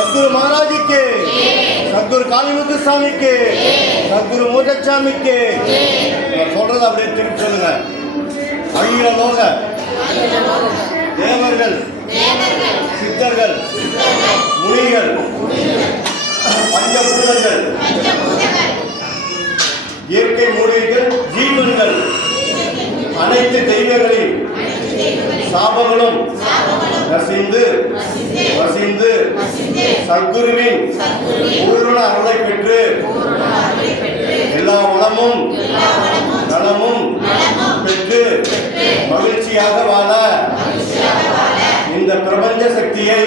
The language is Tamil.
சத்குரு மகாராஜுக்கு, சத்குரு காளிமுத்து சாமிக்கு, சத்குரு மூதச்சாமிக்கு. சொல்றது அப்படியே திருப்பி சொல்லுங்க. அகில லோக தேவர்கள், சித்தர்கள், முனிகள், பஞ்சபூதங்கள், இயற்கை மூலிகைகள், ஜீவன்கள், அனைத்து தெய்வங்களின் சாபங்களும் நசிந்து வசிந்து சத்குருவின் பூரண அருளை பெற்று எல்லா வளமும் நலமும் பெற்று மகிழ்ச்சியாக வாழ இந்த பிரபஞ்ச சக்தியை